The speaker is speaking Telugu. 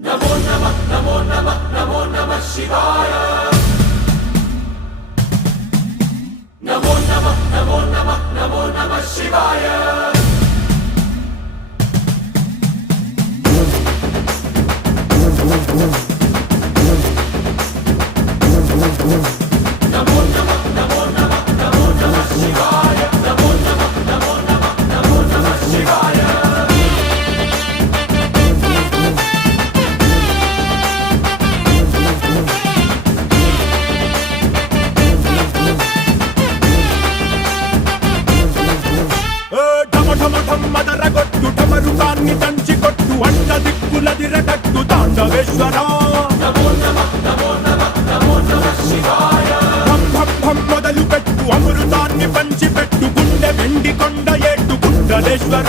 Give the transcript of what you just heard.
नमो नमः नमो नमः नमो नमः शिवाय। नमो नमः नमो नमः नमो नमः शिवाय। नमो नमः नमो नमः नमो नमः शिवाय। नमो नमः नमो नमः नमो नमः शिवाय। మదరగొట్టు ఢమరుకాన్ని దంచికొట్టు అంట దిక్కులదిరగట్టు తాండవేశ్వర నమో నమః నమో నమః నమో నమః శివాయ। భం భం భం మొదలు పెట్టు అమృతాన్ని పంచిపెట్టు గుండె వెండి కొండ ఏట్టు గుండలేశ్వర